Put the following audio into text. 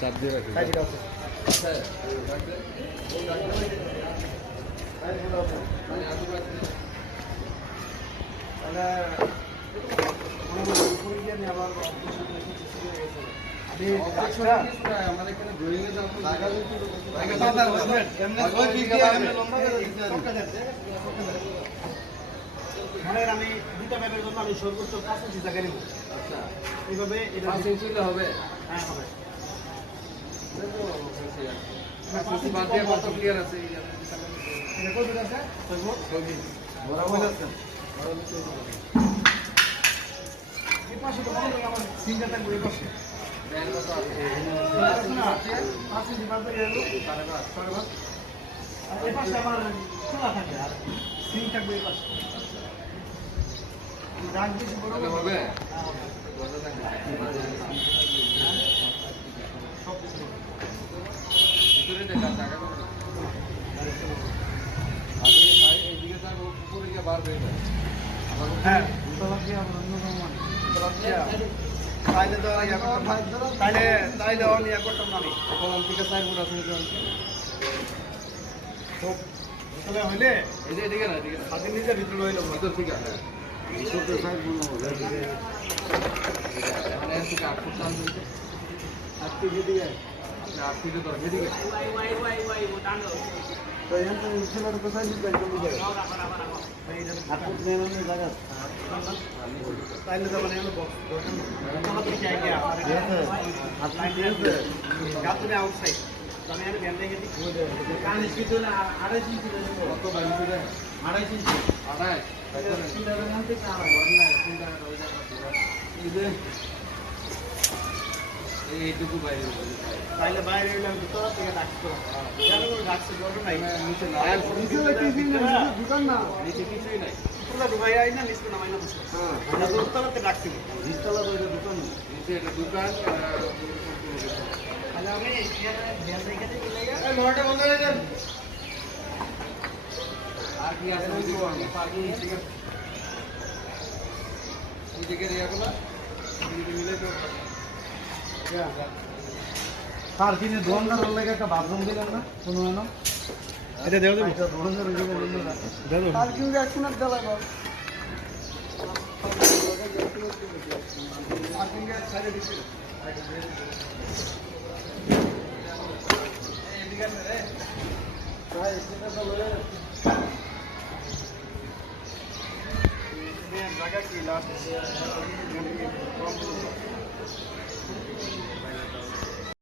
চাপ দিয়ে রাখি আমি দুটা ম্যাপের জন্য আমি সর্বোচ্চ 5 ইঞ্চি জায়গা নিব। আচ্ছা, এইভাবে 5 ইঞ্চি হবে? হ্যাঁ হবে। বাদ দিয়ে কত ক্লিয়ার আছে? এটা কত আছে? বরাবর আছে। এই পাশে তো বড় আমার সিঙ্গেল ট্যাঙ্ক করে পাশে। ব্যান্ড কত আছে? 5 ইঞ্চি বাদ দিয়ে গেল 5.5 আর এই পাশে আমার খোলা থাকে আর সিং থাকবে এই পাশে। রাগ বেশি বড় হবে? কথা থাকে। সব কিছু ভিতরে দেখা টাকা কত? আগে ভাই এইদিকে তার উপরে গিয়ে বার হয়ে যায়। হ্যাঁ, তলা কি আমরা অন্য রকম তলা কি তাইলে তো ইয়া করতাম তাইলে অন ইয়া করতাম না আমি কলম থেকে সাইড করে আসলে তো ভিতরে হইলে এই যে এদিকে না এদিকে সাথে নিচে ভিতরে হইলো ভিতর থেকে হ্যাঁ ভিতর থেকে সাইড বলবো মানে এর থেকে 8 ফুট টান দিতে 8 ফিট এদিকে আপনি 8 ফিটে ধরে এদিকে ওয়াই টান দাও তো এখান থেকে ছেলের তো সাইড দিতে চলে যায় ভাই এটা 8 ফুট মেলানোর জায়গা তাইলে তো মানে হলো বক্স তোমার তো কি আইডিয়া আর লাইন আছে গাতরে আউটসাইড আমি আর ব্যান্ড দেখে দিই কান স্পিড হলো 28 ইঞ্চি কত বাই ইঞ্চি 28 ইঞ্চি 28 সিলার নাম থেকে আর হয় না সিলার ওই জায়গা এই এইটুকু বাইরে তাইলে বাইরে এলাম ভিতর থেকে ডাকতো জানো ডাকছে দরকার নাই নিচে না নিচে দোকান না নিচে কিছুই নাই পুরো ঢুকাই আই না নিচে নামাই না বসে হ্যাঁ আমরা দোতলাতে ডাকছি নিচতলা তো এটা দোকান নিচে এটা দোকান তাহলে আমি ব্যান্ড দেখে দিই এই মোড়টা বন্ধ করে দেন আর কি আছে পার্কিং এদিকে রিয়াগুলো এদিকে মিলে তো স্যার কিনে দোকানদার লাগে একটা বাথরুম দিলেন না কোনো না এটা দেও দেব দোকানদার দেও দেব পার্কিং যাচ্ছে না দেওয়া লাগবে পার্কিং এর সাইডে দিছি এই এদিকে রে ভাই এটা তো লয়ে জায়গা কি লাস্ট